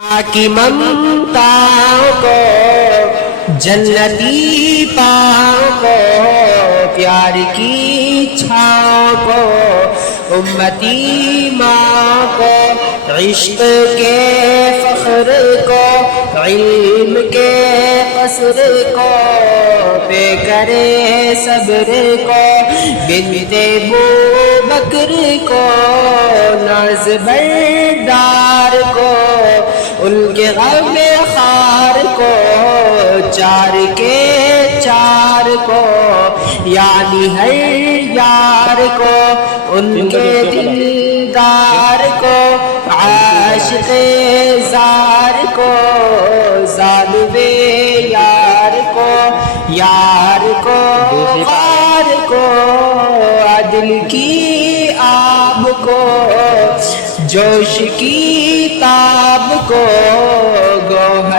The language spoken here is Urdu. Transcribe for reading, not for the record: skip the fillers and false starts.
کی ممتاؤں کو جنتی پاؤں کو پیار کی چھاؤں کو امتی ماں کو عشق کے فخر کو علم کے قصر کو پہ کرے صبر کو بنت ابوبکر کو ناز بردار کو ان کے غم خار کو چار کے چار کو یعنی ہر یار کو ان کے دلدار کو عاشق زار کو ظالم یار کو غار کو عدل کی آب کو جوش کی تاب کو